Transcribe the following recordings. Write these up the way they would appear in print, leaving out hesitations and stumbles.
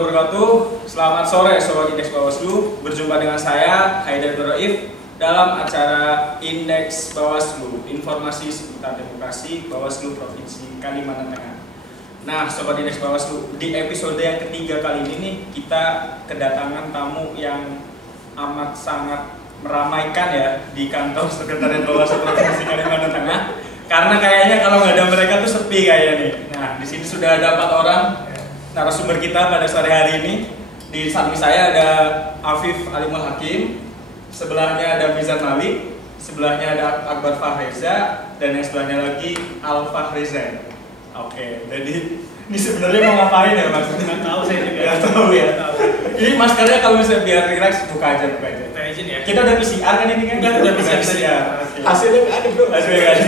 warahmatullahi wabarakatuh. Selamat sore Sobat Indeks Bawaslu. Berjumpa dengan saya Haidar Nuraif dalam acara Indeks Bawaslu, informasi seputar demokrasi Bawaslu Provinsi Kalimantan Tengah. Nah, Sobat Indeks Bawaslu, di episode yang ketiga kali ini nih, kita kedatangan tamu yang amat sangat meramaikan ya di kantor Sekretariat Bawaslu Provinsi Kalimantan Tengah. Karena kayaknya kalau nggak ada mereka tuh sepi kayaknya nih. Nah, di sini sudah ada 4 orang narasumber kita pada sore hari ini. Di samping saya ada Afif Alimul Hakim, sebelahnya ada Mizan Malik, sebelahnya ada Akbar Fahreza, dan yang sebelahnya lagi Al Fahreza. Oke, jadi ini sebenarnya mau ngapain ya Mas? Nggak tahu saya juga. Nggak tahu ya. Ini maskernya kalau misalnya biar relax buka aja. Izin ya. Kita udah PCR kan ini kan? Udah PCR. Hasilnya nggak ada bro. Hasilnya nggak ada.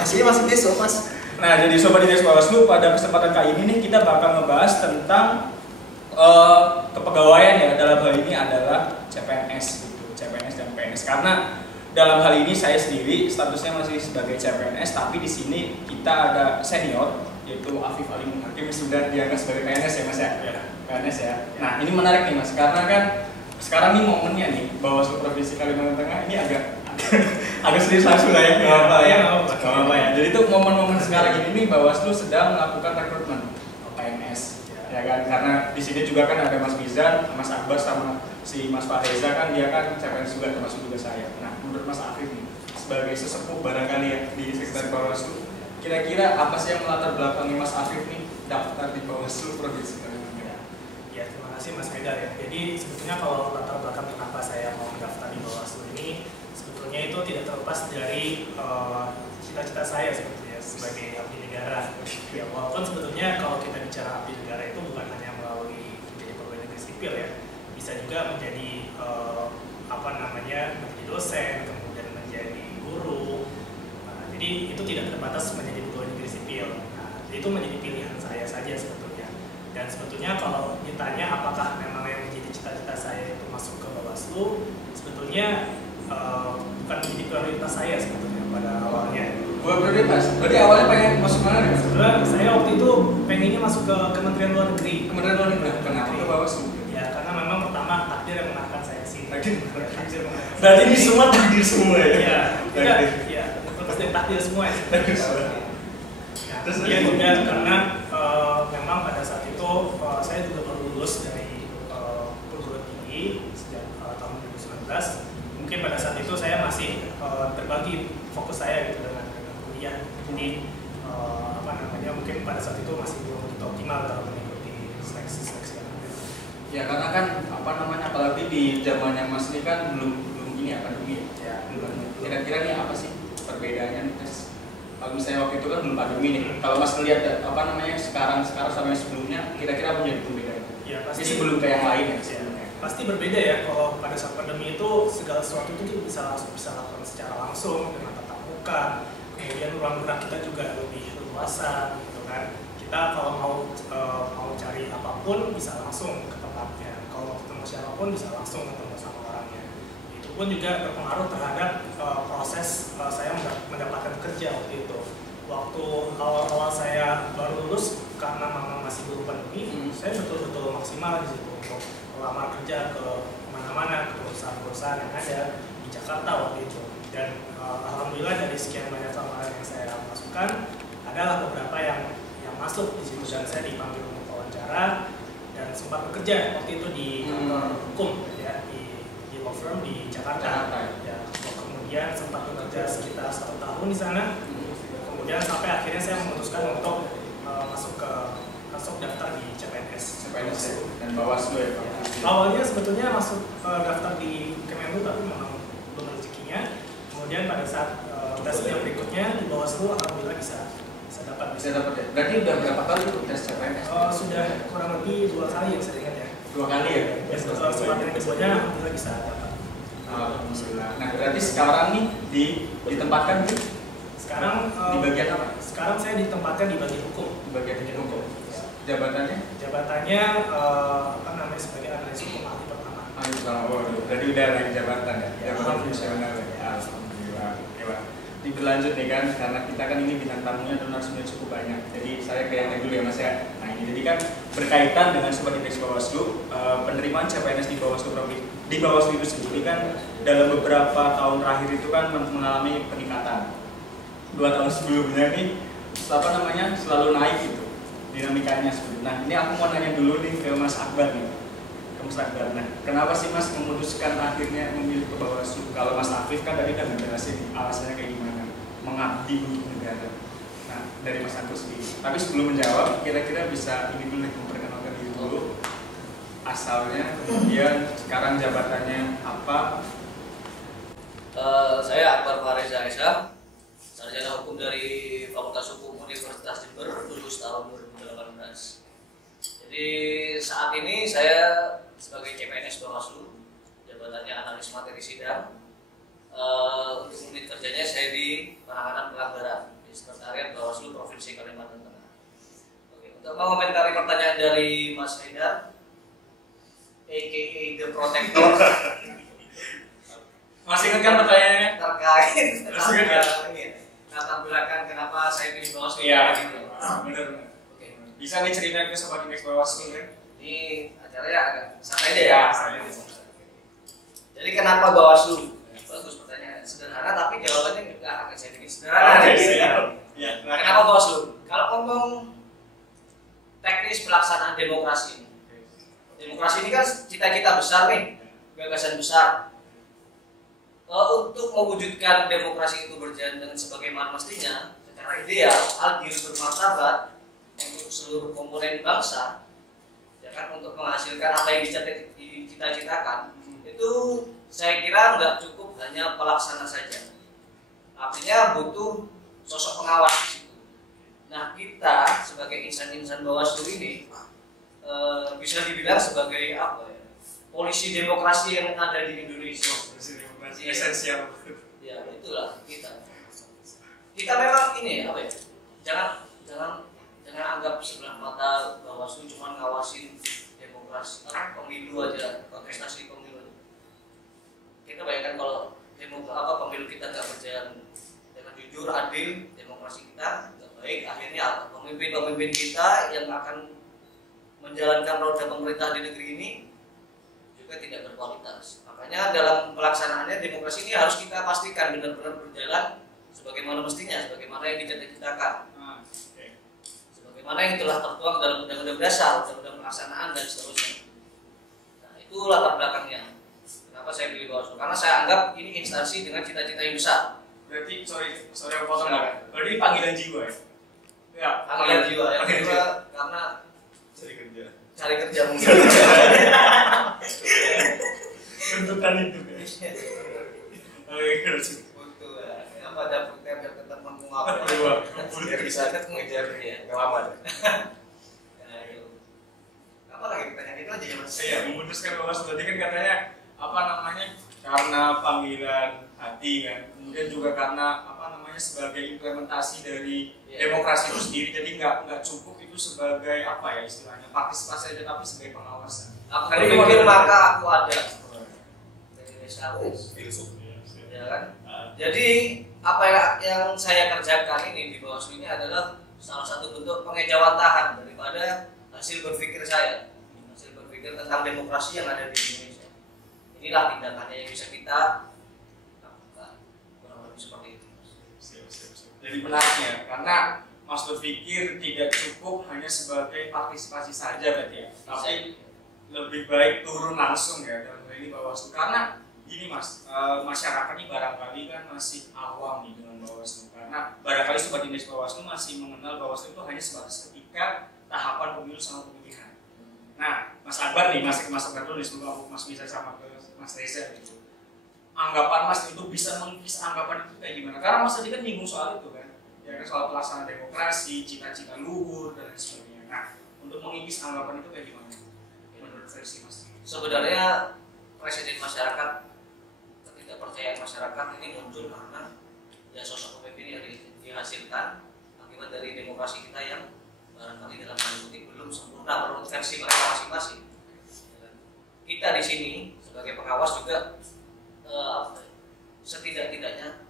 Hasilnya masih besok mas. Nah, jadi Sobat Indeks Bawaslu, pada kesempatan kali ini nih kita bakal ngebahas tentang kepegawaian ya. Dalam hal ini adalah CPNS gitu, CPNS dan PNS. Karena dalam hal ini saya sendiri statusnya masih sebagai CPNS, tapi di sini kita ada senior yaitu Afif Alimul Hakim yang sudah dianggap sebagai PNS ya Mas ya. PNS ya. Nah, ini menarik nih Mas, karena kan sekarang nih momennya nih Bawaslu Provinsi Kalimantan Tengah ini agak serius langsung lah ya, nggak apa-apa ya. Jadi itu momen-momen sekarang ini nih Bawaslu sedang melakukan rekrutmen PNS, ya kan? Karena di sini juga kan ada Mas Mizan, Mas Akbar sama si Mas Fahreza kan dia kan CPNS juga termasuk juga saya. Nah, menurut Mas Afif nih sebagai sesepuh barangkali ya di Sekretariat Bawaslu, kira-kira apa sih yang melatar belakangi Mas Afif nih daftar di Bawaslu Provinsi Kalimantan Tengah? Ya, terima kasih Mas Haidar ya. Jadi sebetulnya kalau latar belakang kenapa saya mau mendaftar di Bawaslu ini, sebetulnya itu tidak terlepas dari cita-cita saya sebetulnya sebagai abdi negara. Ya, walaupun sebetulnya kalau kita bicara abdi negara itu bukan hanya melalui menjadi pegawai negeri sipil ya, bisa juga menjadi menjadi dosen, kemudian menjadi guru. Nah, jadi itu tidak terbatas menjadi pegawai negeri sipil. Nah, itu menjadi pilihan saya saja sebetulnya. Dan sebetulnya kalau ditanya apakah memang yang menjadi cita-cita saya itu masuk ke Bawaslu, sebetulnya bukan menjadi prioritas saya sebetulnya pada awalnya. Bukan prioritas? Berarti awalnya pengen masuk mana nih Mas? Sebenarnya saya waktu itu pengennya masuk ke Kementerian Luar Negeri. Kementerian Luar Negeri? Kenapa ke Bawaslu? Ya, karena memang pertama takdir yang mengarahkan saya sih. Takdir? Berarti ini semua takdir semua ya? Iya, iya, lepas dari takdir semua ya. Takdir semua. Terus ya juga karena memang pada saat itu saya juga baru lulus dari perguruan tinggi sejak tahun 2019. Mungkin pada saat itu saya masih terbagi fokus saya gitu dengan kuliah. Jadi mungkin pada saat itu masih belum begitu optimal dalam mengikuti seleksi yang ada. Ya karena kan apalagi di zamannya Mas ini kan belum ini pandemi ya. Kira-kira nih apa sih perbedaannya nih Mas? Kalau misalnya waktu itu kan belum pandemi nih. Kalau Mas ngelihat sekarang sama yang sebelumnya, kira-kira punya perbedaannya? Ya pasti. Ini sebelum ke yang lain ya. Pasti berbeda ya. Kalau pada saat pandemi itu segala sesuatu itu kita bisa lakukan secara langsung dengan tatap muka. Kemudian ruang gerak kita juga lebih luasa, gitu kan. Kita kalau mau cari apapun bisa langsung ke tempatnya. Kalau mau ketemu siapapun bisa langsung ketemu sama orangnya. Itu pun juga berpengaruh terhadap proses saya mendapatkan kerja waktu itu. Waktu awal-awal saya baru lulus karena memang masih guru pandemi, saya betul-betul maksimal di situ untuk melamar kerja ke mana-mana, ke perusahaan-perusahaan yang ada di Jakarta waktu itu. Dan alhamdulillah dari sekian banyak lamaran yang saya masukkan, adalah beberapa yang masuk di situ dan saya dipanggil untuk wawancara dan sempat bekerja waktu itu di kantor hukum ya di law firm di Jakarta. Ya, kemudian sempat bekerja sekitar 1 tahun di sana. Kemudian sampai akhirnya saya memutuskan untuk masuk daftar di CPNS dan Bawaslu ya Pak? Awalnya sebetulnya masuk daftar di Kemenlu tapi memang belum rezekinya. Kemudian pada saat tes yang berikutnya di Bawaslu alhamdulillah bisa dapat. Bisa dapat ya? Berarti udah berapa kali tuh tes CPNS? Sudah kurang lebih 2 kali yang saya ingat ya. 2 kali ya? Ya, kesempatan yang keduanya alhamdulillah bisa dapat. Alhamdulillah. Nah berarti sekarang nih ditempatkan di? Sekarang di bagian apa? Sekarang saya ditempatkan di bagian hukum. Di bagian hukum. Jabatannya? Jabatannya sebagai analis hukum ahli pertama. Ahli pertama. Berarti udah naik jabatan ya? Jabatan fungsional ya? Alhamdulillah. Oke Pak. Berlanjut nih kan, karena kita kan ini bintang tamunya dan narasumbernya cukup banyak. Jadi saya ke yang dulu ya Mas ya. Nah ini jadi kan berkaitan dengan Sobat Indeks Bawaslu, penerimaan CPNS di Bawaslu itu sendiri kan dalam beberapa tahun terakhir itu kan mengalami peningkatan. 2 tahun sebelumnya nih selalu naik gitu dinamikanya sebenarnya. Nah ini aku mau nanya dulu nih ke Mas Akbar nih. Nah, kenapa sih Mas memutuskan akhirnya memilih ke Bawaslu? Kalau Mas Afif kan tadi udah ngejelasin alasannya kayak gimana, mengabdi untuk negara. Nah, dari Mas Agus sendiri. Tapi sebelum menjawab, kira-kira bisa ini dulu memperkenalkan diri dulu, asalnya, kemudian sekarang jabatannya apa? Saya Akbar Fareza Esa, sarjana hukum dari Fakultas Hukum Universitas Jember, lulus tahun 2018. Jadi saat ini saya sebagai CPNS Bawaslu, jabatannya analis materi sidang. Untuk unit kerjanya saya di penanganan pelanggaran di Sekretariat Bawaslu Provinsi Kalimantan Tengah. Oke, untuk mengomentari pertanyaan dari Mas Haidar, aka The Protector, masih ingat kan pertanyaannya? terkait Masih ingat kan? latar belakang kenapa saya pilih Bawaslu? Iya, gitu. benar. Oke. Bisa nih cerita ke Sobat Indeks Bawaslu kan? Ini acaranya agak santai deh Ya, ya. Jadi kenapa Bawaslu? Bagus pertanyaan, sederhana tapi jawabannya nggak akan saya bikin sederhana. Ya, Kenapa Bawaslu? Kalau ngomong teknis pelaksanaan demokrasi, demokrasi ini kan cita-cita besar nih, gagasan besar. Untuk mewujudkan demokrasi itu berjalan dengan sebagaimana mestinya, secara ideal, adil, bermartabat untuk seluruh komponen bangsa, ya kan, untuk menghasilkan apa yang dicita-citakan, itu saya kira nggak cukup hanya pelaksana saja. Artinya butuh sosok pengawas di situ. Nah, kita sebagai insan-insan Bawaslu ini bisa dibilang sebagai apa ya? Polisi demokrasi yang ada di Indonesia. Esensial. Ya, itulah kita. Kita memang ini apa ya? Jangan anggap sebelah mata Bawaslu cuma ngawasin demokrasi, pemilu aja, kontestasi pemilu. Kita bayangkan kalau pemilu kita nggak berjalan dengan jujur, adil, demokrasi kita nggak baik, akhirnya apa? Pemimpin-pemimpin kita yang akan menjalankan roda pemerintah di negeri ini juga tidak berkualitas. Makanya dalam pelaksanaannya demokrasi ini harus kita pastikan benar-benar berjalan sebagaimana mestinya, sebagaimana yang dicita-citakan, sebagaimana yang telah tertuang dalam undang-undang dasar, undang-undang pelaksanaan dan seterusnya. Nah, itu latar belakangnya. Kenapa saya pilih Bawaslu? Karena saya anggap ini instansi dengan cita-cita yang besar. Berarti sorry aku potong kan? Berarti panggilan jiwa ya? Ya, Panggilan jiwa yang kedua karena cari kerja mungkin. Tuntutan itu. Oke, Betul. Yang pada kerja tetap mengapa? Biar bisa mengejar pengalaman. Apa lagi pertanyaan itu aja ya Mas? Iya, memutuskan Bawaslu tadi kan katanya karena panggilan hati kan, kemudian juga karena sebagai implementasi dari demokrasi itu sendiri, jadi nggak cukup itu sebagai istilahnya partisipasi saja, tapi sebagai pengawasan. Aku berpikir maka aku ada. Ya kan? Jadi apa yang saya kerjakan ini di Bawaslu ini adalah salah satu bentuk pengejawantahan daripada hasil berpikir saya, hasil berpikir tentang demokrasi yang ada di Indonesia. Inilah tindakannya yang bisa kita lakukan, kurang lebih seperti itu. Jadi menariknya, karena Mas berpikir tidak cukup hanya sebagai partisipasi saja berarti ya, tapi lebih baik turun langsung ya dalam hal ini Bawaslu. Karena gini Mas, masyarakat ini barangkali kan masih awam nih dengan Bawaslu, karena barangkali Sobat Indeks Bawaslu masih mengenal Bawaslu itu hanya sebatas ketika tahapan pemilu sama pemilihan. Nah, Mas Akbar nih, Mas Akbar dulu nih sebelum aku Mas bisa sama ke Mas Reza gitu. Anggapan Mas itu bisa mengikis anggapan itu kayak gimana? Karena Mas tadi kan nyinggung soal itu kan, ya kan, soal pelaksanaan demokrasi, cita-cita luhur dan lain sebagainya. Nah, untuk mengikis anggapan itu kayak gimana? Menurut versi Mas? Sebenarnya presiden masyarakat, ketidakpercayaan masyarakat ini muncul karena ya sosok pemimpin yang dihasilkan akibat dari demokrasi kita yang barangkali dalam tanda kutip belum sempurna menurut versi mereka masing-masing. Kita di sini sebagai pengawas juga setidak-tidaknya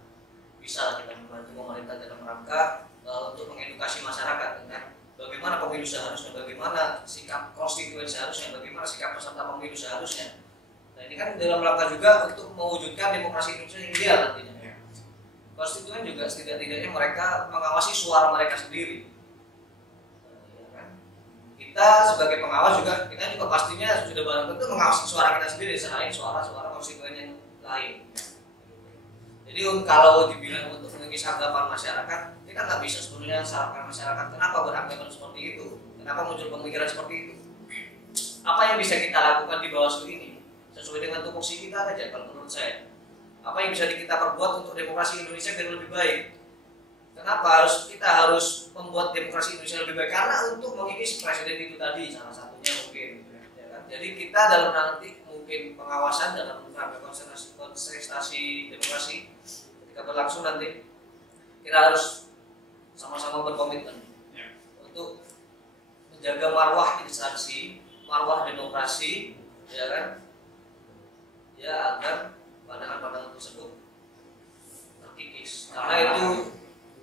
bisa kita membantu pemerintah dalam rangka untuk mengedukasi masyarakat tentang bagaimana bagaimana pemilu seharusnya, bagaimana sikap konstituen seharusnya, bagaimana sikap peserta pemilu seharusnya. Nah ini kan dalam rangka juga untuk mewujudkan demokrasi Indonesia yang ideal nantinya. Konstituen juga setidak-tidaknya mereka mengawasi suara mereka sendiri. Ya kan? Kita sebagai pengawas juga, kita juga pastinya sudah barang tentu mengawasi suara kita sendiri selain suara-suara konstituen yang lain. Jadi kalau dibilang untuk mengisi anggapan masyarakat, kita nggak bisa sebenarnya salahkan masyarakat. Kenapa beranggapan seperti itu? Kenapa muncul pemikiran seperti itu? Apa yang bisa kita lakukan di Bawaslu ini? Sesuai dengan tupoksi kita aja kalau menurut saya. Apa yang bisa kita perbuat untuk demokrasi Indonesia biar lebih baik? Kenapa kita harus membuat demokrasi Indonesia lebih baik? Karena untuk mengikis presiden itu tadi salah satunya mungkin. Ya kan? Jadi kita dalam nanti mungkin pengawasan dalam rangka kontestasi demokrasi ketika berlangsung nanti kita harus sama-sama berkomitmen untuk menjaga marwah instansi, marwah demokrasi, ya kan? Ya agar pandangan-pandangan tersebut terkikis. Karena itu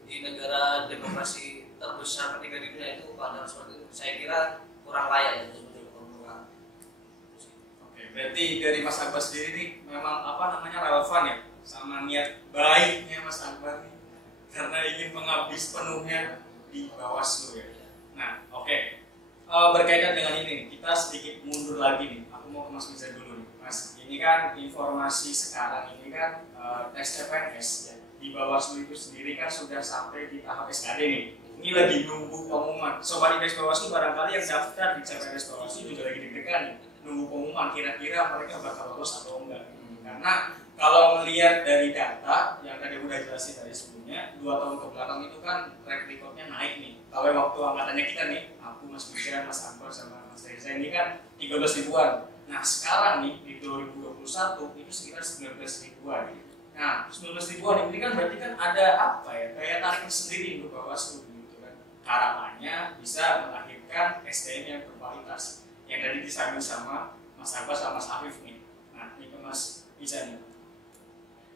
di negara demokrasi terbesar ketiga di dunia itu pandangan seperti itu saya kira kurang layak ya untuk menjadi pembukaan. Oke, berarti dari Mas Akbar sendiri nih memang relevan ya sama niat baiknya Mas Akbar nih karena ingin mengabdi sepenuhnya di Bawaslu ya. Nah, oke. Berkaitan dengan ini kita sedikit mundur lagi nih. Aku mau ke Mas Miza dulu nih. Mas, ini kan informasi sekarang ini kan tes CPNS ya. Di Bawaslu itu sendiri kan sudah sampai di tahap SKD nih. Ini lagi nunggu pengumuman. Sobat Indeks Bawaslu barangkali yang daftar di CPNS Bawaslu juga lagi deg-degan nih. Nunggu pengumuman kira-kira mereka bakal lolos atau enggak. Karena kalau melihat dari data yang tadi udah jelasin tadi sebelumnya, 2 tahun ke belakang itu kan track recordnya naik nih. Kalau waktu angkatannya kita nih, aku Mas Bukir, Mas Akbar sama Mas Reza ini kan 13 ribuan. Nah sekarang nih di 2021 itu sekitar 19 ribuan. Nah 19 ribuan ini kan berarti kan ada apa ya, daya tarik sendiri untuk Bawaslu gitu kan. Harapannya bisa melahirkan SDM yang berkualitas yang tadi disampaikan sama Mas Akbar sama Mas Afif nih. Nah ini ke Mas Bisa nih.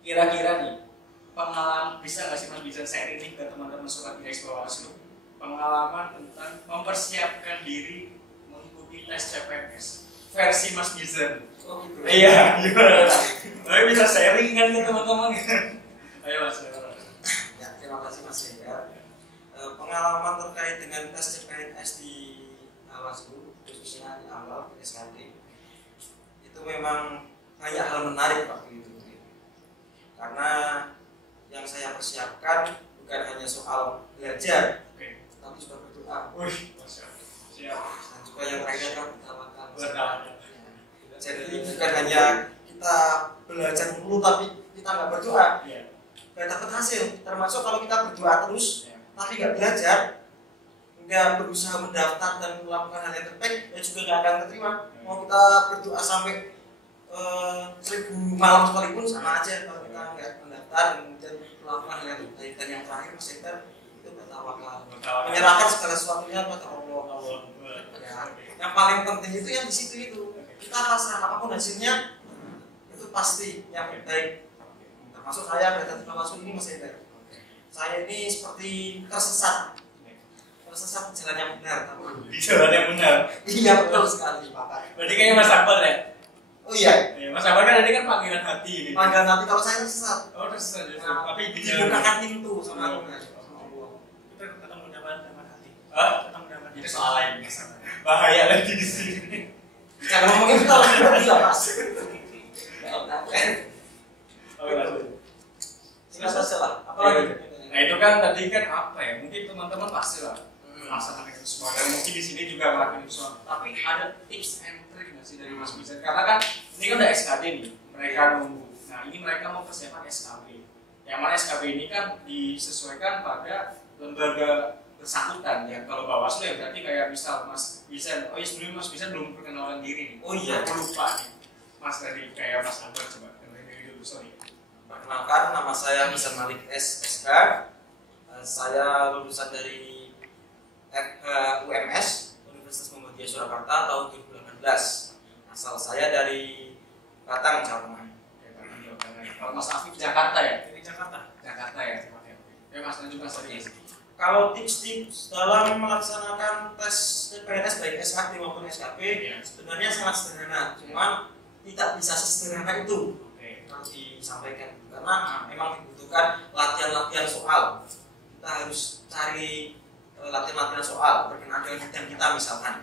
Kira-kira nih pengalaman bisa nggak sih Mas bisa sharing nih ke teman-teman sobat Indeks Bawaslu pengalaman tentang mempersiapkan diri mengikuti tes CPNS versi Mas Bizan. Oh gitu. Iya, gimana? Tapi bisa sharing kan ke teman-teman. Ayo Mas. Ya, terima kasih Mas Hendra. Pengalaman terkait dengan tes CPNS di Bawaslu khususnya di awal SKD itu memang banyak hal menarik waktu itu. Karena yang saya persiapkan bukan hanya soal belajar, tapi juga berdoa. Siap. Dan juga yang terakhir kan utamakan Berdoa. Jadi bukan hanya kita belajar dulu tapi kita nggak berdoa, nggak dapat hasil. Termasuk kalau kita berdoa terus, tapi nggak belajar, nggak berusaha mendaftar dan melakukan hal yang terbaik, ya juga nggak akan keterima. Mau kita berdoa sampai 1000 malam sekalipun sama aja kalau kita nggak mendaftar dan kemudian melakukan hal yang terbaik. Dan yang terakhir Mas Hendra itu bertawakal, menyerahkan segala sesuatunya kepada Allah. Ya, yang paling penting itu yang di situ itu kita pasrah apapun hasilnya itu pasti yang terbaik. Termasuk saya berada di Bawaslu ini Mas Hendra. Saya ini seperti tersesat jalan yang benar. Di jalan yang benar. Iya betul sekali Pak. Berarti kayaknya Mas Akbar ya. Oh iya. Mas Akbar kan tadi kan panggilan hati ini. Panggilan hati kalau saya tersesat. Oh tersesat justru. Nah, Tapi di jalan. dibukakan pintu sama Allah. Kita ketemu dengan hati. Hah? Ketemu dengan hati. Itu soal lain. Bahaya lagi di sini. Jangan ngomongin itu kalau berarti lah Mas. Oke lanjut. Singkat saja lah. Apalagi? Nah itu kan tadi kan apa ya? Mungkin teman-teman pasti lah melaksanakan itu semua. Dan mungkin di sini juga melakukan itu semua. Tapi ada tips and trick nggak sih dari Mas Bizan? Karena kan ini kan udah SKD nih, mereka nunggu. Nah ini mereka mau persiapan SKB. Yang mana SKB ini kan disesuaikan pada lembaga bersangkutan ya. Kalau Bawaslu ya berarti kayak misal Mas Bizan. Oh iya sebelumnya Mas Bizan belum perkenalan diri nih. Oh iya. Aku lupa nih. Mas dari kayak Mas Akbar coba kenalin diri dulu, sorry. Perkenalkan, nama saya Bizan Malik SSK. Saya lulusan dari UMS Universitas Muhammadiyah Surakarta tahun 2018. Asal saya dari Batang, Jawa Tengah. Kalau Mas Afif Jakarta ya? Dari Jakarta. Jakarta ya. Ya Mas lanjut Mas tadi. Kalau tips-tips dalam melaksanakan tes PNS baik SKD maupun SKP sebenarnya sangat sederhana, cuma tidak bisa sesederhana itu kalau disampaikan, karena memang dibutuhkan latihan-latihan soal. Kita harus cari latihan-latihan soal berkenaan dengan bidang kita misalkan.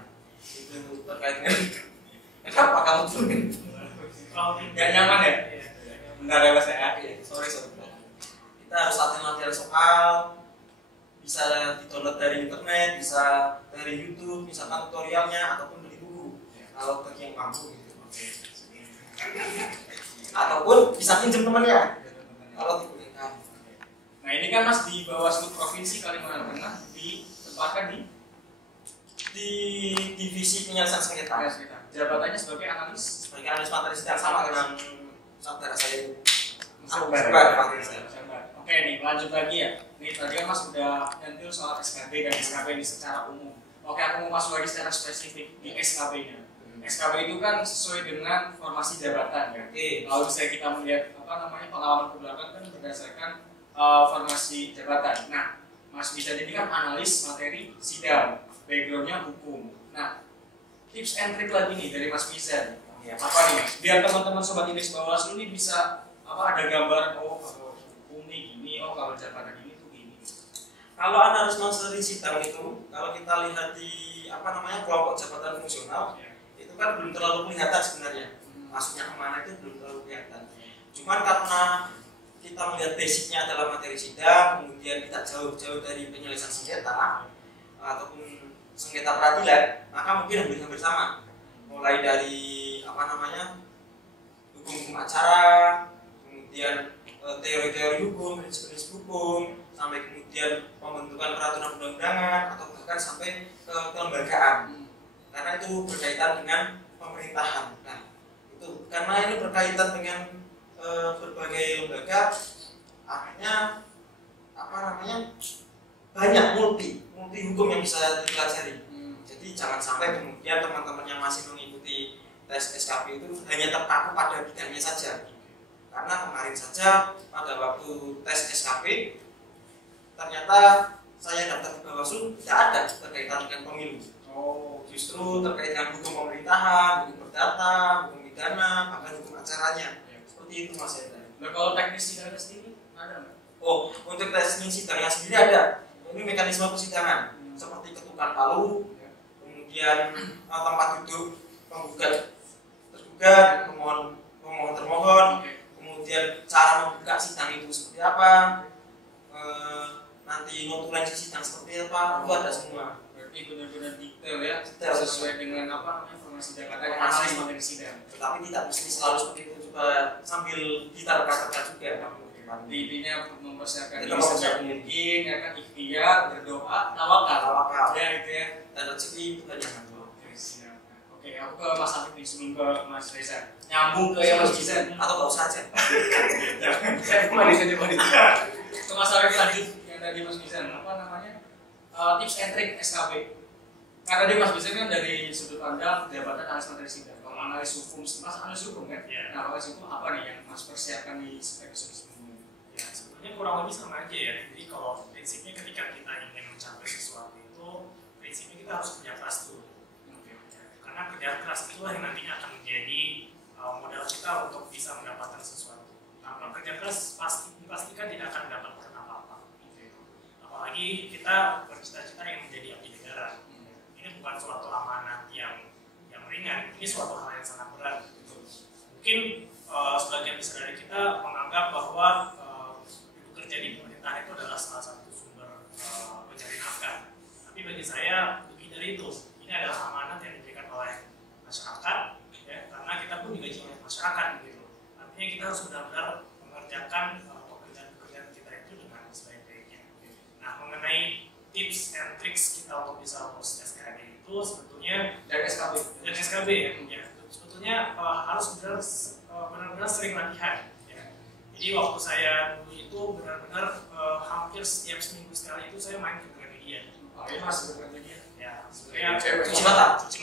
Itu terkait dengan kenapa kamu tuh Gak nyaman ya? Bentar ya Mas ya. sorry. Kita harus latihan-latihan soal, bisa di-download dari internet, bisa dari YouTube, misalkan tutorialnya ataupun beli buku kalau bagi yang mampu gitu. Ataupun bisa pinjam temannya kalau dibolehkan. Nah ini kan Mas di Bawaslu Provinsi Kalimantan Tengah ditempatkan di divisi penyelesaian sengketa. Jabatannya sebagai analis Materi sidang sama dengan saudara saya ini. Oke nih lanjut lagi ya. Nih tadi kan Mas udah nyentil soal SKB dan SKB ini secara umum. Oke aku mau masuk lagi secara spesifik di SKB-nya. SKB itu kan sesuai dengan formasi jabatan ya. Kalau misalnya kita melihat pengalaman ke belakang kan berdasarkan formasi jabatan. Nah, Mas bisa jadi kan analis materi sidang, backgroundnya hukum. Nah, tips and trick lagi nih dari Mas Mizan. Apa nih Mas? Biar teman-teman sobat indeks Bawaslu ini bisa ada gambaran kalau hukum nih gini, kalau jabatan gini tuh gini. Kalau analis materi sidang itu, kalau kita lihat di kelompok jabatan fungsional, itu kan belum terlalu kelihatan sebenarnya. Masuknya kemana itu belum terlalu kelihatan. Cuman karena kita melihat basicnya adalah materi sidang, kemudian kita jauh-jauh dari penyelesaian sengketa ataupun sengketa peradilan, maka mungkin hampir sama. Mulai dari hukum-hukum acara, kemudian teori-teori hukum, prinsip-prinsip hukum, sampai kemudian pembentukan peraturan undang-undangan atau bahkan sampai ke kelembagaan. Karena itu berkaitan dengan pemerintahan. Nah, itu karena ini berkaitan dengan berbagai lembaga, akhirnya banyak multi hukum yang bisa dipelajari. Jadi jangan sampai kemudian teman-teman yang masih mengikuti tes SKP itu hanya terpaku pada bidangnya saja. Karena kemarin saja pada waktu tes SKP ternyata saya daftar di Bawaslu tidak ada berkaitan dengan pemilu. Justru terkait dengan hukum pemerintahan, hukum perdata, hukum pidana, bahkan hukum acaranya. Seperti itu Mas Hendra. Nah kalau teknis sidangnya sendiri ada nggak? Untuk teknis sidangnya sendiri ada. Ini mekanisme persidangan seperti ketukan palu, kemudian tempat duduk penggugat tergugat, pemohon termohon, kemudian cara membuka sidang itu seperti apa, nanti notulen sidang seperti apa, itu ada semua. Berarti benar-benar detail ya, sesuai dengan informasi Jakarta yang analis materi sidang. Tetapi tidak mesti selalu seperti itu, juga sambil kita reka-reka juga. Intinya mempersiapkan diri sebaik mungkin, ya kan, ikhtiar, berdoa, tawakal. Ya itu ya. Dan rezeki itu kan yang Oke, siap. Oke, aku ke Mas Afif nih sebelum ke Mas Reza. Nyambung ke yang Mas Bizan. Atau nggak usah aja. Saya manis aja manis. Ke Mas Afif lanjut yang tadi Mas Bizan. Tips and trick SKB. Karena dia Mas Bizan kan dari sudut pandang jabatan analis materi sidang. Kalau analis hukum, Mas analis hukum kan? Ya. Nah, analis hukum apa nih yang Mas persiapkan di episode sebelumnya? Ya, sebenarnya kurang lebih sama aja ya. Jadi kalau prinsipnya ketika kita ingin mencapai sesuatu itu, prinsipnya kita harus kerja keras dulu. Karena kerja keras itulah yang nantinya akan menjadi modal kita untuk bisa mendapatkan sesuatu. Tanpa kerja keras pastikan tidak akan mendapatkan apa-apa. Apalagi kita bercita-cita yang menjadi abdi negara. Ini bukan suatu amanat yang ringan. Ini suatu hal yang sangat berat. Mungkin sebagian besar dari kita menganggap bahwa bekerja di pemerintahan itu adalah salah satu sumber pencari nafkah. Tapi bagi saya lebih dari itu. Ini adalah amanat yang diberikan oleh masyarakat, ya, karena kita pun digaji oleh masyarakat, gitu. Artinya kita harus benar-benar mengerjakan pekerjaan-pekerjaan kita itu dengan sebaik-baiknya. Nah, mengenai tips and tricks kita untuk bisa lolos SKD itu sebetulnya Dan SKB ya, sebetulnya harus benar-benar sering latihan. Ya. Jadi waktu saya dulu itu benar-benar hampir setiap seminggu sekali itu saya main ke Gramedia. Ini masih Gramedia. Ya, sebenarnya cuci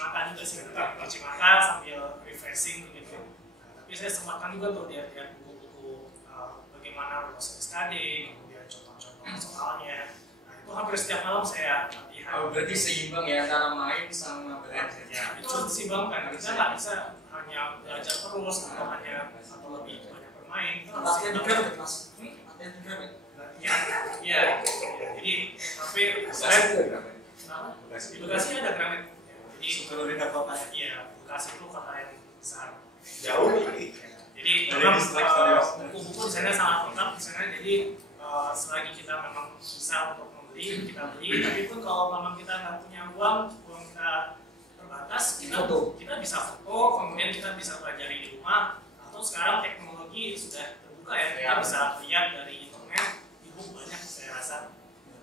mata juga sih, cuci mata sambil refreshing gitu. Tapi saya sempatkan juga tuh lihat buku-buku bagaimana lolos SKD, kemudian contoh-contoh soalnya. Nah itu itu hampir setiap malam saya latihan. Oh, berarti seimbang ya antara main sama belajar. Ya, itu harus diseimbangkan. Kita nggak bisa hanya belajar terus atau hanya atau lebih banyak bermain. latihan di Gramet Mas, latihan di Gramet. Iya. Jadi tapi saya di Bekasi ada Gramet. Jadi Sukalorinda kota. iya, Bekasi itu kota yang besar. Jauh ini. Jadi Dari memang distrik saya. buku-buku di sana sangat lengkap di sana. Jadi selagi kita memang bisa untuk membeli, kita beli. Tapi pun kalau memang kita nggak punya uang kita terbatas, kita bisa foto, kemudian kita bisa pelajari di rumah. Atau sekarang teknologi sudah terbuka ya, kita bisa lihat dari internet, e-book banyak saya rasa.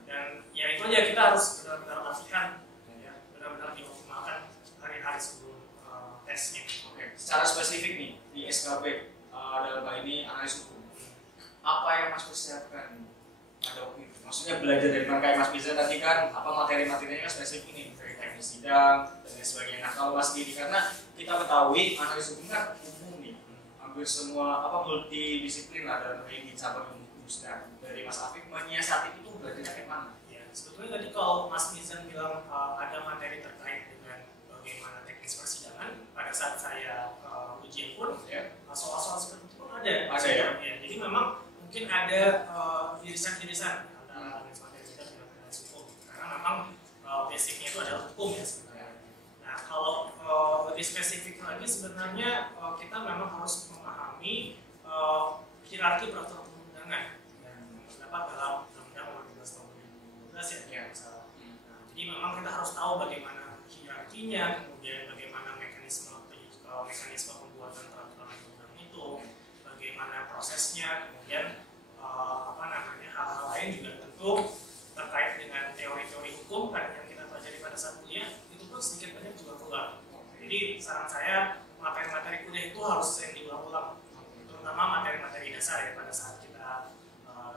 Dan ya itu aja, kita harus benar-benar latihan, ya, benar-benar dioptimalkan hari-hari sebelum tesnya. Oke, secara spesifik nih di SKB dalam hal ini analis hukum, apa yang Mas persiapkan pada waktu itu? Maksudnya belajar dari mana, kayak Mas Biza tadi kan apa materi-materinya spesifik nih dari teknis sidang dan lain sebagainya. Nah kalau Mas Didi, karena kita ketahui analis hukum kan umum nih, hampir semua multidisiplin lah dalam hal ini cabang ilmu hukum. Dari Mas Afif menyiasati itu belajarnya kayak mana? Ya, sebetulnya tadi kalau Mas Nizam bilang ada materi terkait dengan bagaimana teknis persidangan, pada saat saya ujian pun ya, soal-soal seperti itu pun ada. Ada ya? Ya, jadi memang mungkin ada irisan-irisan antara materi kita dengan analis hukum, karena memang basicnya itu adalah hukum ya sebenarnya. Nah kalau lebih spesifik lagi sebenarnya kita memang harus memahami hierarki peraturan perundangan yang terdapat dalam Undang-Undang Nomor 12 Tahun 2012 ya misalnya. Nah, jadi memang kita harus tahu bagaimana hierarkinya, kemudian bagaimana mekanisme pembuatan peraturan perundang itu, bagaimana prosesnya, kemudian hal-hal lain juga tentu terkait dengan teori-teori hukum kan yang kita pelajari pada saat kuliah itu pun sedikit banyak juga keluar. Jadi saran saya materi-materi kuliah itu harus sering diulang-ulang, terutama materi-materi dasar ya pada saat kita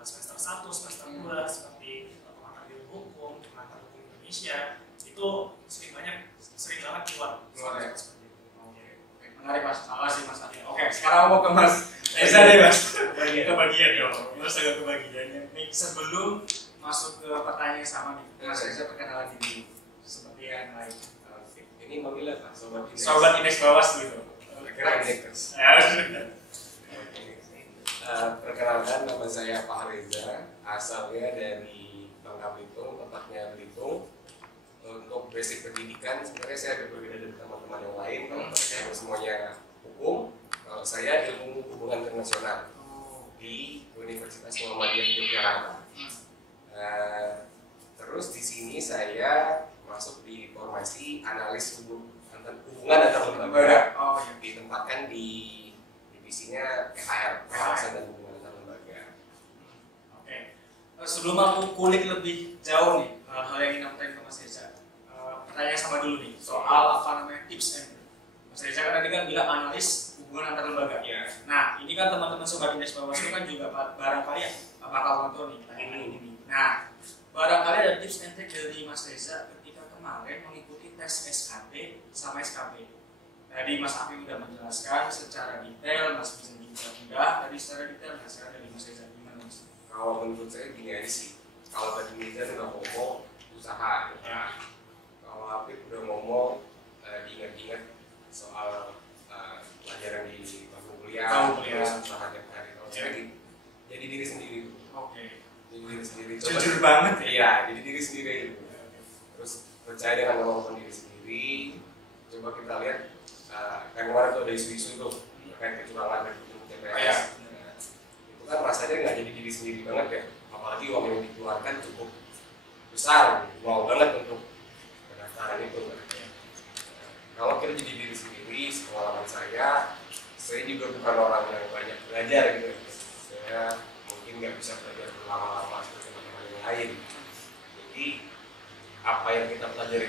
semester 1, semester 2 seperti pengantar ilmu hukum, pengantar hukum Indonesia itu sering banget keluar ya? seperti itu. Menarik Mas, sih Mas Adi. Oke, sekarang mau ke Mas Reza deh Mas. Kebagian dong, Mas agak kebagiannya. Nih sebelum masuk ke pertanyaan yang sama nih, Mas Reza perkenalan diri seperti yang lain. Ini manggilnya Pak, Sobat Indeks Bawas gitu. Kira Indeks. Perkenalkan, nama saya Pak Reza, asalnya dari Bangka Belitung, tempatnya Belitung. Untuk basic pendidikan, sebenarnya saya agak berbeda dari teman-teman yang lain. Kalau saya semuanya hukum, kalau saya ilmu hubungan internasional di Universitas Muhammadiyah Yogyakarta. Terus di sini saya masuk di formasi analis hubungan antar lembaga, ditempatkan di divisinya PHL, pengawasan dan hubungan antar lembaga. Oke. Sebelum aku kulik lebih jauh nih hal-hal yang ingin aku tanya ke Mas Reza, pertanyaan sama dulu nih soal apa namanya tips and trick. Mas Reza kan tadi kan bilang analis hubungan antar lembaga. Ya. Nah ini kan teman-teman sobat Indeks Bawaslu kan juga barangkali ya bakal nonton nih tayangan ini. Nah barangkali ada tips and trick dari Mas Reza ketika kemarin mengikuti tes SKT sama SKB. Tadi Mas Afif udah menjelaskan secara detail, Mas bisa juga tadi secara detail. Nah sekarang dari Mas Reza gimana Mas? Kalau menurut saya gini aja sih, kalau tadi Nizam udah ngomong usaha, ya. Kalau Afif udah ngomong diingat-ingat soal pelajaran di bangku kuliah, terus usaha tiap hari. Kalau saya jadi diri sendiri. Oke. Jadi diri sendiri. Jujur banget ya? Iya, jadi diri sendiri. Terus percaya dengan kemampuan diri sendiri. Coba kita lihat, kan kemarin tuh ada isu-isu tuh terkait kecurangan dari TPS. Itu kan rasanya nggak jadi diri sendiri banget ya. Apalagi uang yang dikeluarkan cukup besar, mau banget untuk pendaftaran itu. Kalau kita jadi diri sendiri, pengalaman saya juga bukan orang yang banyak belajar gitu. Saya mungkin nggak bisa belajar berlama-lama seperti teman-teman yang lain. Jadi apa yang kita pelajari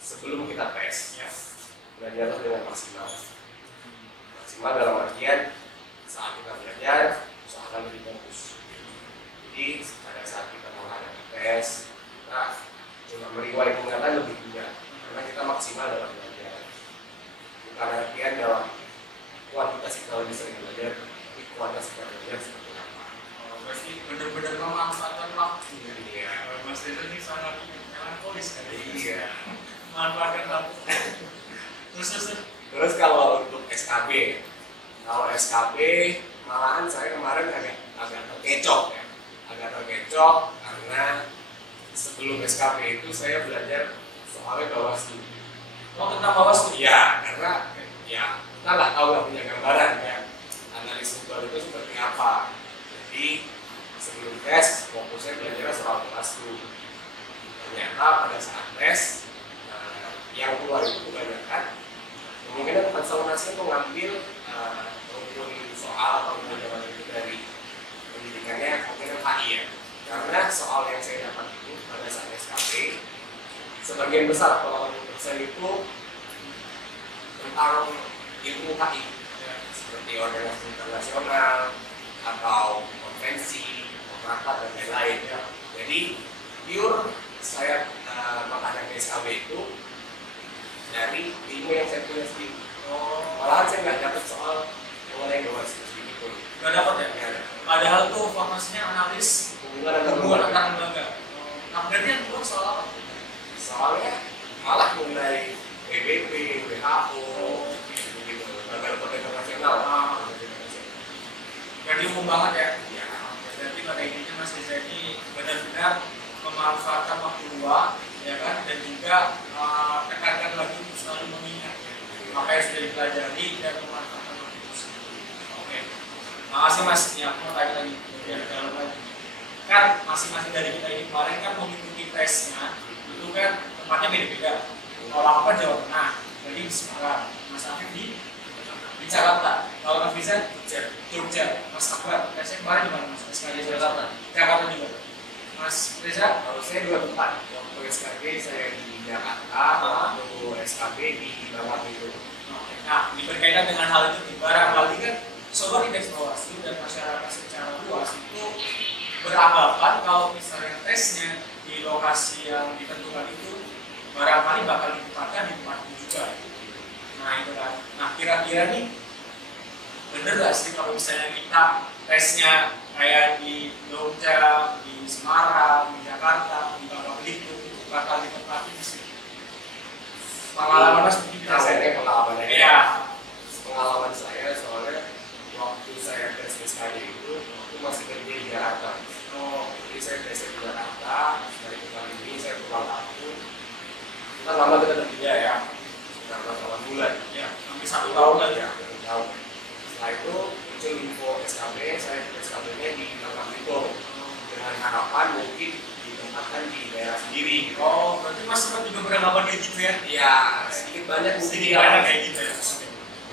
sebelum kita tes, ya, belajarlah dengan maksimal. Maksimal dalam artian saat kita belajar, usahakan lebih bagus. Jadi pada saat kita menghadapi tes, kita coba meriwayat ingatan lebih mudah, karena kita maksimal dalam belajar. Bukan artian dalam kuantitas kita lebih sering belajar, tapi kualitas kita belajar seperti apa. berarti benar-benar memanfaatkan waktu ya. Iya. Mas Reza ini sangat melankolis kan? Iya. Memanfaatkan waktu. Terus. Terus kalau untuk SKB, kalau SKB malahan saya kemarin agak terkecoh ya, karena sebelum SKB itu saya belajar soalnya Bawaslu. Oh, tentang Bawaslu? Iya, karena ya kita nggak tahu, nggak punya gambaran ya analis visual itu seperti apa. Jadi sebelum tes fokusnya belajar soal Bawaslu. Ternyata pada saat tes yang keluar itu kebanyakan kemungkinan konsultasi itu ngambil rumpun soal atau jawaban itu dari pendidikannya mungkin HI ya. Karena soal yang saya dapat itu pada saat SKP sebagian besar, kalau 80% itu tentang ilmu HI ya, seperti organisasi internasional atau konvensi, kontraktat dan lain-lain ya. Jadi pure saya makanya ke SKB itu dari ilmu yang saya punya sendiri. Malahan saya nggak dapat soal mengenai Bawaslu sedikit pun. Nggak dapat ya? Nggak ada. Padahal tuh formasinya analis hubungan antar lembaga. Nah, berarti yang keluar soal apa? Soalnya malah mengenai PBB, WHO, gitu, lembaga-lembaga internasional. Berarti umum banget ya? Ya. Berarti pada intinya Mas Reza ini benar-benar memanfaatkan waktu luang, ya kan? Dan juga tekankan lagi untuk selalu mengingat ya. Apa yang sudah dipelajari dan memanfaatkan waktu itu. Oke. Makasih Mas. Ya, aku mau tanya lagi. Biar dalam lagi. Kan masing-masing dari kita ini kemarin kan mengikuti tesnya, itu kan tempatnya beda-beda. Kalau aku kan Jawa Tengah, jadi di Semarang. Mas Afif di Jakarta. Kalau Mas Rizal Jogja. Mas Akbar, tesnya kemarin di mana Mas? SKD Jakarta. Jakarta juga. Mas Reza? Kalau saya dua tempat. Waktu SKB saya di Jakarta, waktu SKB di Bangka itu. Nah, berkaitan dengan hal itu, barangkali kan Sobat Indeks Bawaslu dan masyarakat secara luas itu beranggapan kalau misalnya tesnya di lokasi yang ditentukan itu barangkali bakal ditempatkan di tempat itu juga. Nah itu kan. Nah kira-kira nih bener gak sih kalau misalnya kita tesnya kayak di Jogja, di Semarang, di Jakarta, di Bangka Belitung itu bakal ditempatin di sini? Pengalaman Mas mungkin kita Saya pengalaman Iya. Pengalaman saya soalnya waktu saya tes SKD itu masih kerja di Jakarta. Jadi saya tes di Jakarta, setelah itu kali ini saya pulang kampung. Kita lama kita kerja ya, selama bulan. Ya, hampir 1 tahun lah ya. 1 tahun. Setelah itu muncul info SKB, saya SKB-nya di Bangka Belitung dengan harapan mungkin ditempatkan di daerah sendiri. Oh, berarti Mas sempat juga beranggapan kayak gitu ya? Iya, sedikit banyak mungkin Sedikit banyak kayak gitu ya.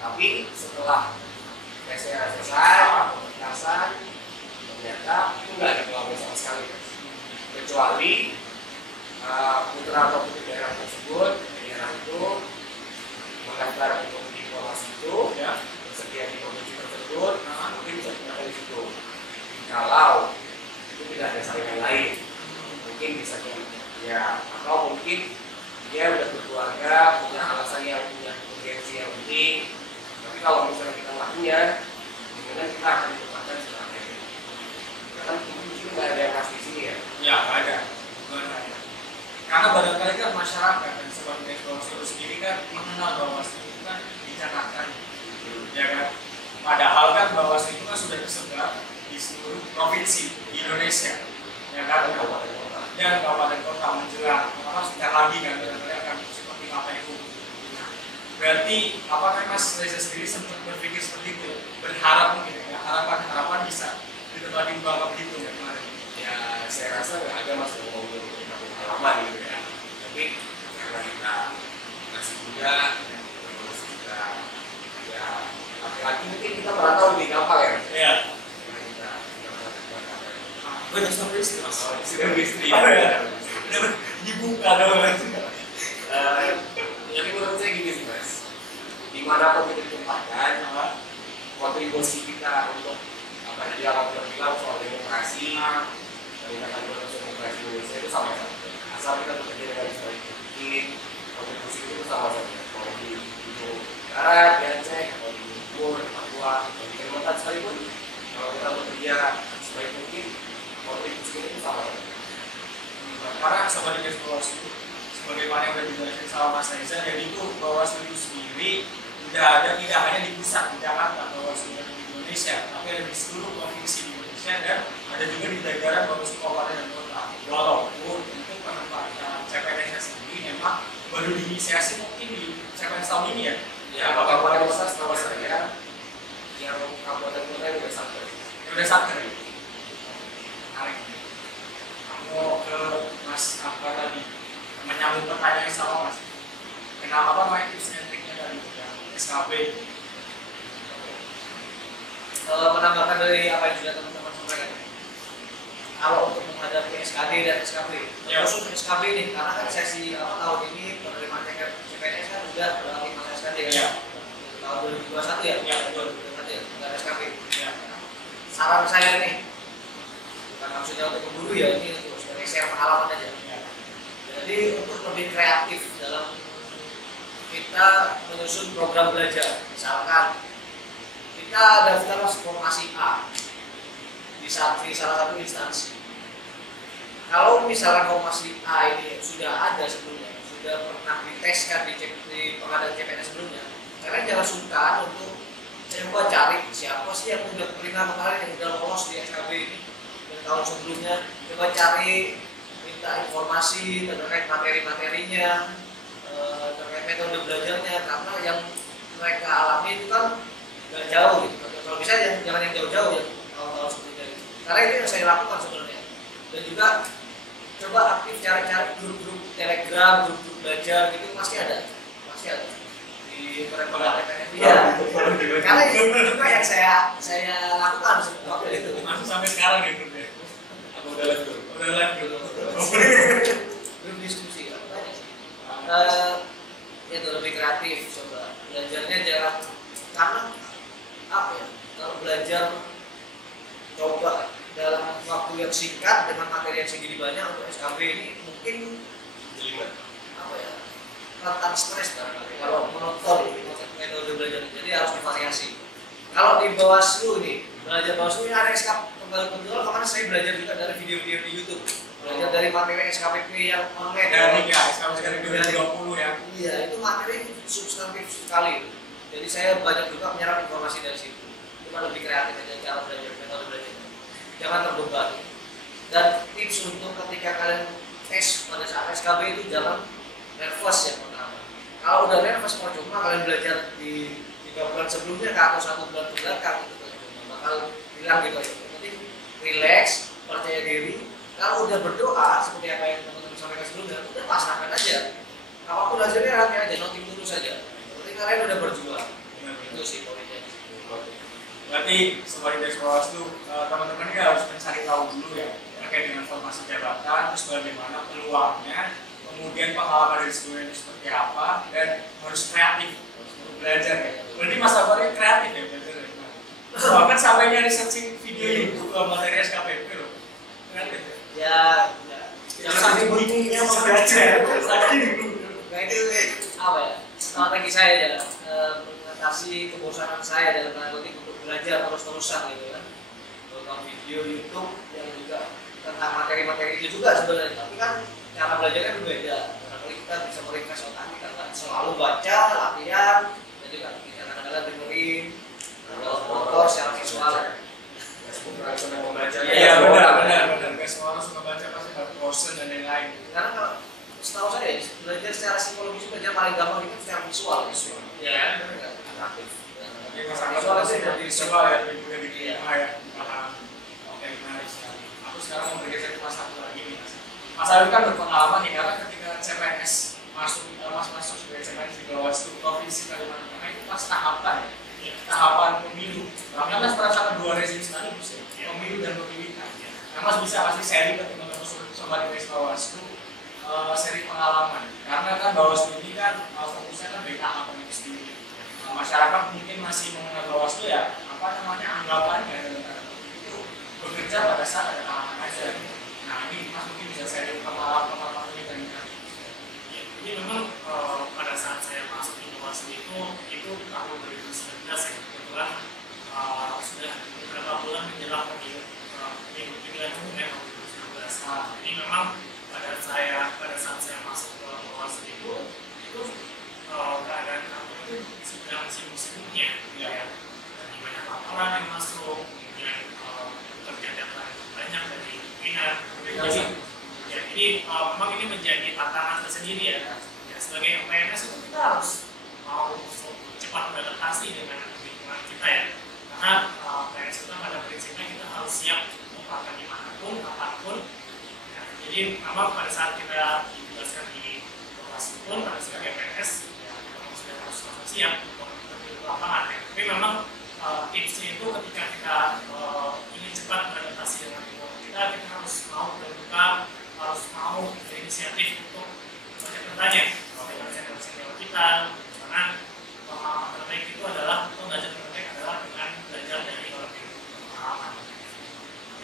Tapi setelah tesnya selesai, pementasan, ternyata itu nggak ada pengalaman sama sekali, kecuali putra atau putri daerah tersebut, daerah itu mendaftar untuk di kelas itu, Ya. bersedia di provinsi tersebut, mungkin bisa digunakan di situ. Kalau itu tidak ada saringan lain, mungkin bisa ya, atau mungkin dia udah berkeluarga, punya alasan yang punya urgensi yang penting. Tapi kalau misalnya kita nggak punya, mungkin kita akan ditempatkan setelahnya. Karena mungkin nggak ada yang pasti di sini ya. Ya, nggak ada. Karena barangkali kan masyarakat dan sebagai Bawaslu sendiri kan mengenal Bawaslu itu kan di Jakarta, ya kan. Padahal kan Bawaslu itu kan sudah tersebar di seluruh provinsi di Indonesia, ya kan. Dan kabupaten kota menjelang, apa sebentar lagi kan barangkali akan seperti KPU. Berarti apakah Mas Reza sendiri sempat berpikir seperti itu, berharap mungkin ya, harapan bisa ditempati di Bangka Belitung ya kemarin? Ya saya rasa nggak ada mas yang mau pengalaman gitu ya. Tapi karena kita masih muda, terus kita ya laki-laki mungkin kita merantau lebih gampang ya. Iya. Karena kita Gue udah sudah istri Mas. sudah istri Oh, ya. ya. Dibuka dong. Jadi menurut saya gini sih mas, dimanapun kita ditempatkan, kontribusi kita untuk apa yang dia akan bilang soal demokrasi, meningkatkan kualitas demokrasi Indonesia itu sama saja. Asal kita bekerja dengan sebaik mungkin, kontribusi itu sama saja. Kalau di Ujung Barat, di Aceh, atau di Timur, di Papua, atau di Kalimantan sekalipun, kalau kita bekerja sebaik mungkin kontribusi itu sama. Karena sobat Indeks Bawaslu, sebagaimana yang sudah dijelaskan sama Mas Reza, jadi itu Bawaslu itu sendiri tidak hanya di pusat di Jakarta Bawaslu di Indonesia, tapi ada di seluruh provinsi di Indonesia dan ada juga di daerah Bawaslu kabupaten dan kota. Walaupun untuk penempatan CPNS sendiri memang baru diinisiasi mungkin di CPNS tahun ini ya. Ya, kabupaten kota setahu saya yang kabupaten kota yang udah satker. Udah satker ya. Menarik. Kamu ke Mas Akbar tadi menyambung pertanyaan yang sama Mas. Kenapa main tips and triknya dari SKB? Menambahkan dari apa yang sudah teman-teman sampaikan. Kalau untuk menghadapi SKD dan SKB, khusus SKB ini, karena kan sesi tahun ini penerimaan CPNS kan sudah beralih masa SKD kan? Ya. Tahun 2021 ya? Ya, betul. Nanti ya, nggak ada SKB. Ya. Saran saya nih, bukan maksudnya untuk memburu ya, ini untuk sebagai share pengalaman aja. Ya. Jadi untuk lebih kreatif dalam kita menyusun program belajar, misalkan kita daftar formasi A di salah satu instansi. Kalau misalkan formasi A ini sudah ada sebelumnya, sudah pernah diteskan di pengadaan CPNS sebelumnya, kalian jangan sungkan untuk coba cari siapa sih yang sudah pernah kemarin yang sudah lolos di SKB ini dari tahun sebelumnya. Coba cari, minta informasi terkait materi-materinya, terkait metode belajarnya, karena yang mereka alami itu kan nggak jauh gitu. Kalau bisa jangan yang jauh-jauh ya tahun-tahun sebelumnya gitu. Karena itu yang saya lakukan sebenarnya. Dan juga coba aktif cari-cari grup-grup Telegram, grup-grup belajar gitu pasti ada di perkembangan PPNS. Iya. Karena itu juga yang saya lakukan waktu itu. Masih sampai sekarang ya grup ya. Aku udah live dulu. Udah live dulu. Grup diskusi kan banyak sih. Itu lebih kreatif coba belajarnya jangan, karena apa ya, kalau belajar coba dalam waktu yang singkat dengan materi yang segini banyak untuk SKB ini mungkin apa ya, rentan stres barangkali kalau monoton metode belajar, jadi harus divariasi. Kalau di Bawaslu ini belajar Bawaslu ini ada SKP kebetulan kemarin saya belajar juga dari video-video di YouTube, belajar dari materi SKPP yang online Dari ya, SKP 2020 ya. Iya, itu materi substantif sekali. Jadi saya banyak juga menyerap informasi dari situ. Cuma lebih kreatif aja cara belajar, metode belajar. Jangan terbebani. Dan tips untuk ketika kalian tes pada saat SKB itu jangan nervous yang pertama. Kalau udah nervous mau cuma kalian belajar di 3 bulan sebelumnya atau 1 bulan belakang itu bakal hilang gitu. Jadi relax, percaya diri. Kalau udah berdoa seperti apa yang teman-teman sampaikan sebelumnya, udah pasrahkan aja. Apapun hasilnya nanti aja, noting dulu saja. Berarti kalian udah berjuang. Itu sih poinnya. Berarti Sobat Indeks Bawaslu, teman-teman ini harus mencari tahu dulu ya terkait dengan formasi jabatan, terus bagaimana peluangnya, kemudian pengalaman dari sebelumnya itu seperti apa, dan harus kreatif untuk belajar ya. Berarti Mas Akbar ini kreatif ya belajar ya. Bahkan sampai nyari searching video YouTube materi SKPP loh. Kreatif ya. Ya, Saking bingungnya mau belajar, nah itu apa ya? Strategi saya ya, mengatasi kebosanan saya dalam tanda kutip untuk belajar terus-terusan gitu kan. Nonton video YouTube yang juga tentang materi-materi itu juga sebenarnya, tapi kan cara belajarnya berbeda. Barangkali kita bisa merefresh otak kita kan selalu baca, latihan, dan juga kita kadang-kadang dengerin motor secara visual. Iya benar. Gak semua orang suka baca pasti harus bosen dan lain-lain. Karena kalau setahu saya belajar secara psikologis belajar paling gampang itu secara visual. Iya. Aktif. Oke, visual itu dari visual ya, juga di ya. Paham. Oke, menarik sekali. Aku sekarang mau bergeser ke Mas Arif lagi nih Mas. Mas Arif kan berpengalaman nih karena ketika CPNS masuk sebagai CPNS di Bawaslu Provinsi Kalimantan Tengah itu pas tahapan ya. Tahapan pemilu. Bahkan Mas merasakan 2 rezim sekaligus ya, pemilu dan pemilihan. Nah, Mas bisa kasih seri ke teman-teman Sobat Indeks Bawaslu, seri pengalaman. Karena kan Bawaslu ini kan fokusnya kan dari tahapan itu sendiri. Masyarakat mungkin masih mengenal Bawaslu ya, anggapannya itu bekerja pada saat ada tahapan aja. Nah, ini Mas mungkin bisa share pengalaman ini dari Mas. Ini memang pada saat saya masuk di Bawaslu itu tahun 2019 ya, kebetulan sudah beberapa bulan menjelang pemilu yang masuk, kemudian pekerjaan yang banyak dari pimpinan. Ya, jadi memang ini menjadi tantangan tersendiri ya. Ya, sebagai PNS itu kita harus mau cepat beradaptasi dengan lingkungan kita ya. Karena PNS itu pada prinsipnya kita harus siap tempatkan dimanapun, kapanpun. Ya, jadi memang pada saat kita ditugaskan di lokasi pun, pada sebagai PNS, ya, kita sudah harus siap untuk lapangan. Ya. Tapi memang tipsnya itu ketika kita ingin cepat beradaptasi dengan lingkungan kita harus mau terbuka, harus mau berinisiatif untuk bertanya dengan senior kita. Karena pengalaman terbaik itu adalah, atau belajar terbaik adalah dengan belajar dari orang yang berpengalaman.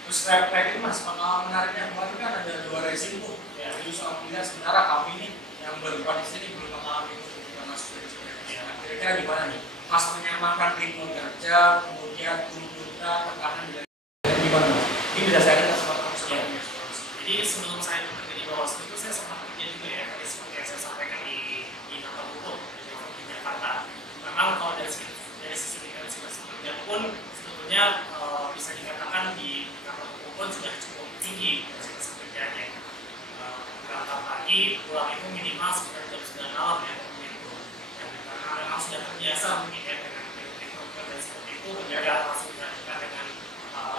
Terus kayak itu mas, pengalaman menariknya kemarin kan ada 2 rezim tuh, ya Yus sama Pina. Sementara kami ini yang berbuat di sini belum mengalami itu ketika masuk ke sini. Nah, kira-kira gimana nih? Mas menyamakan ritme kerja, kemudian tuntutan, tekanan dan gimana mas? Ini bisa saya lihat sama kamu sebelumnya. Jadi sebelum saya bekerja di Bawaslu itu saya sempat kerja juga ya, seperti yang saya sampaikan di kantor hukum di Jakarta. Memang kalau dari sisi kerja pun sebetulnya bisa dikatakan di kantor hukum pun sudah cukup tinggi kualitas kerjanya. Berangkat pagi, pulang itu minimal sekitar jam 9 malam ya. Karena memang sudah terbiasa mungkin ya dengan kerja seperti itu, menjaga langsung dengan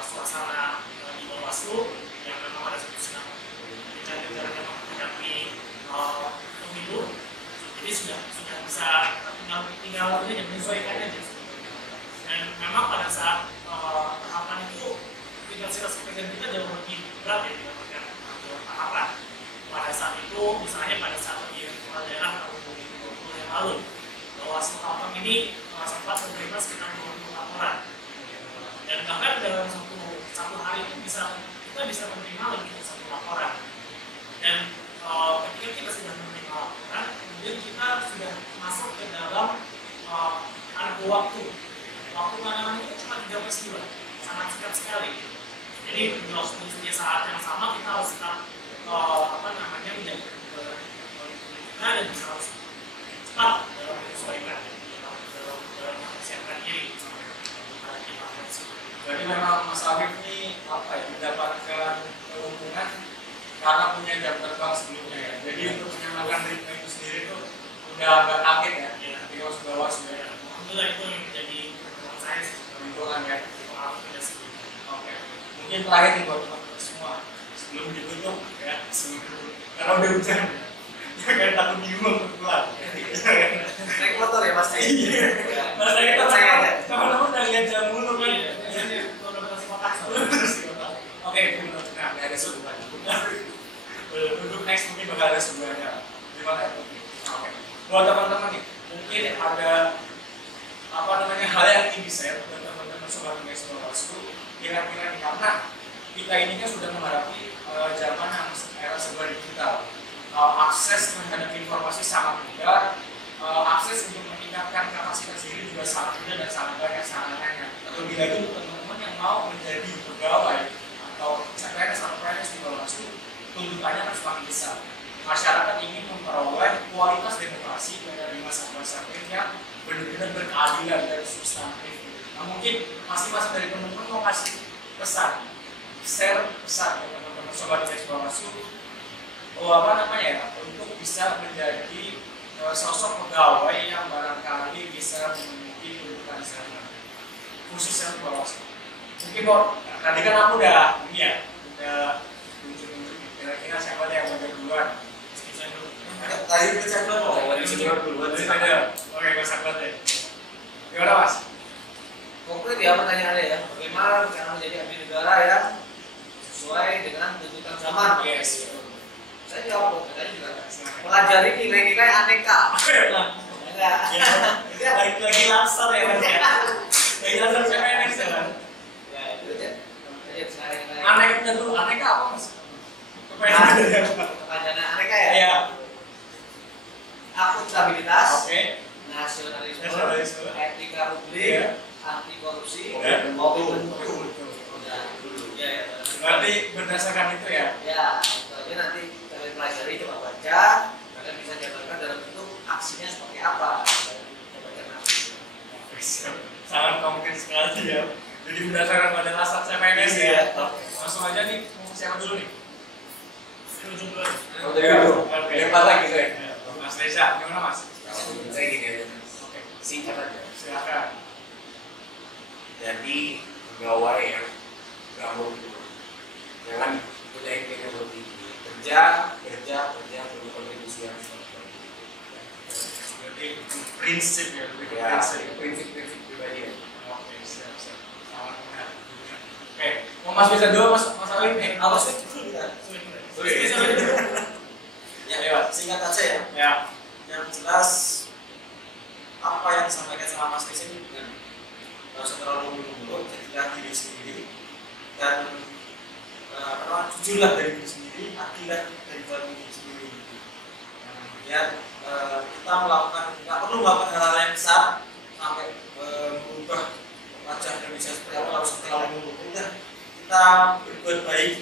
suasana di Bawaslu yang memang ada sedang bicara menghadapi pemilu. Jadi sudah bisa tinggal ini menyesuaikan aja. Dan memang pada saat tahapan itu intensitas pekerjaan kita jauh lebih berat ya dibandingkan tahapan. Pada saat itu, misalnya pada saat di kepala daerah tahun 2020 yang lalu, Bawaslu Kalteng ini sempat menerima sekitar 20 laporan. Dan bahkan dalam satu hari itu kita bisa menerima lebih dari 1 laporan. Dan ketika kita sudah menerima laporan, kemudian kita sudah masuk ke dalam argo waktu. Waktu penanganan itu cuma 3 peristiwa, sangat singkat sekali. Jadi di saat yang sama kita harus tetap menjadi kita dan bisa harus cepat dalam menyesuaikan, dalam mempersiapkan diri. Jadi memang Mas Afif ini mendapatkan keuntungan karena punya jam terbang sebelumnya ya. Jadi untuk menyamakan ritme itu sendiri itu udah agak kaget ya. Di Bawaslu ya. Alhamdulillah itu yang menjadi keuntungan saya keuntungan ya. Pengalaman kerja sebelumnya. Oke. Mungkin terakhir nih buat teman-teman semua sebelum ditutup ya, karena udah hujan. Jangan takut bingung keluar. Naik motor ya mas? Mas saya kan teman-teman udah lihat jam dulu kan. Oke, nah nggak ada sebuah. Untuk next mungkin bakal ada sebuahnya. Gimana? Oke. Buat teman-teman nih, mungkin ada hal yang ingin di-share buat teman-teman sobat Indeks Bawaslu. Kira-kira nih, karena kita ini kan sudah menghadapi zaman yang era serba digital. Akses terhadap informasi sangat mudah, akses untuk meningkatkan kapasitas diri juga sangat mudah dan sangat banyak sarananya. Terlebih lagi untuk teman-teman yang mau menjadi pegawai atau CPNS atau PNS di Bawaslu, tuntutannya kan semakin besar. Masyarakat ingin memperoleh kualitas demokrasi dari masa-masa yang benar-benar berkeadilan dan substantif. Nah, mungkin masing-masing dari teman-teman mau kasih pesan, share pesan ke teman-teman sobat Indeks Bawaslu untuk bisa menjadi sosok pegawai yang barangkali bisa memiliki kedudukan sana, khususnya di Bawaslu. Mungkin kok tadi kan aku udah tunjuk-tunjuk kira-kira siapa yang mau duluan. Tadi udah cek duluan. Oke, gue sakit deh. Gimana mas? Konkret ya pertanyaannya ya, bagaimana cara menjadi abdi negara ya sesuai dengan tuntutan zaman. Yes. Saya jawab, saya juga pelajari nilai-nilai aneka. Enggak. Ya, lagi laser ya mas ya. Lagi laser CPNS ya kan? Ya itu aja. Aneka dulu, aneka apa mas? Pertanyaan aneka ya. Iya. Akuntabilitas. Oke. Nasionalisme. Etika publik. Anti korupsi. Betul. Ya. Berarti berdasarkan itu ya? Ya, soalnya nanti kalian pelajari, coba baca, kalian bisa jabarkan dalam bentuk aksinya seperti apa. Sangat konkret sekali ya. Jadi berdasarkan pada rasa CPNS ya. Iya. Langsung aja nih, mau siapa dulu nih? Ujung dulu. Kalau dari dulu, Oke. lempar lagi saya. Mas Reza, gimana Mas? Saya gini aja. Oke, Singkat aja. silakan. Jadi pegawai yang nggak mau gitu, jangan punya impian yang bertinggi. Kerja, berkontribusi yang Berarti prinsip ya, lebih ke ya, prinsip. prinsip pribadi ya. Oke, siap. Sangat benar. Oke, mau Mas bisa dulu Mas Alim nih. Apa sih dulu kita? Ya, singkat aja ya. Ya. Yang jelas apa yang disampaikan sama Mas Reza ini bukan usah terlalu muluk, jadilah diri sendiri dan jujurlah dari diri sendiri, adillah dari dalam diri sendiri. Kemudian kita nggak perlu melakukan hal-hal yang besar sampai merubah wajah Indonesia seperti apa, harus terlalu muluk. Kita berbuat baik.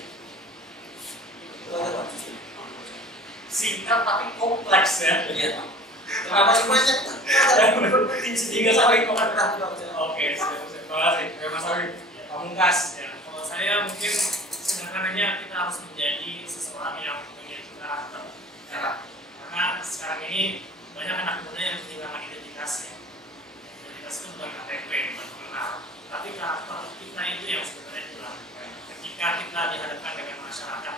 Itu aja Pak. Singkat tapi kompleks ya. Iya. Kenapa banyak? Hingga sampai kompleks. Oke. Oke, siap. Terima kasih. Oke, Mas Alim. Pamungkas. Ya, kalau saya mungkin sederhananya kita harus menjadi seseorang yang memiliki karakter. Karena sekarang ini banyak anak muda yang kehilangan identitasnya. Identitas itu bukan KTP, bukan kenal, tapi karakter kita itu yang sebenarnya hilang. Ketika kita dihadapkan dengan masyarakat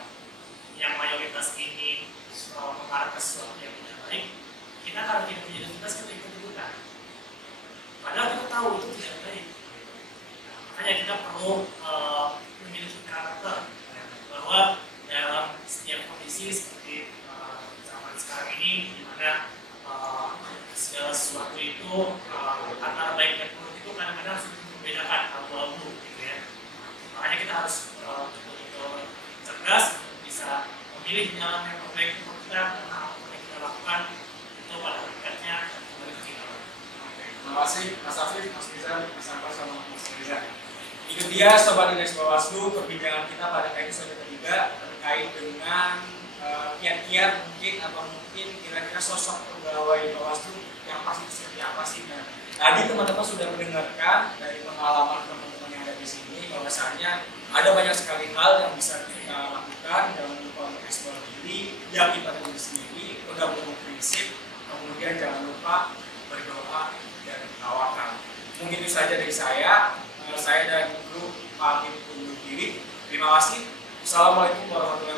yang mayoritas ini mengarah ke sesuatu yang tidak baik, kita kalau tidak punya identitas kita ikut-ikutan. Padahal kita tahu itu tidak baik. Makanya kita perlu memiliki karakter bahwa dalam setiap kondisi seperti zaman sekarang ini, di mana segala sesuatu itu antara baik dan buruk itu kadang-kadang sulit membedakan abu-abu, gitu ya. Makanya kita harus betul-betul cerdas untuk bisa memilih jalan yang terbaik untuk kita, karena apa yang kita lakukan itu pada hakikatnya kembali ke kita. Terima kasih Mas Afif, Mas Rizal, Mas Abbas, sama Mas Rizal. Itu dia Sobat Indeks Bawaslu, perbincangan kita pada episode ketiga terkait dengan kiat-kiat mungkin atau mungkin kira-kira sosok pegawai Bawaslu yang pasti seperti apa sih. Nah, tadi teman-teman sudah mendengarkan dari pengalaman teman-teman yang ada di sini bahwasanya ada banyak sekali hal yang bisa kita lakukan. Jangan lupa untuk eksplor diri, yakin pada diri sendiri, pegang teguh prinsip, kemudian jangan lupa berdoa dan tawakal. Mungkin itu saja dari saya. Saya dan guru pamit undur diri. Terima kasih. Assalamualaikum warahmatullahi wabarakatuh.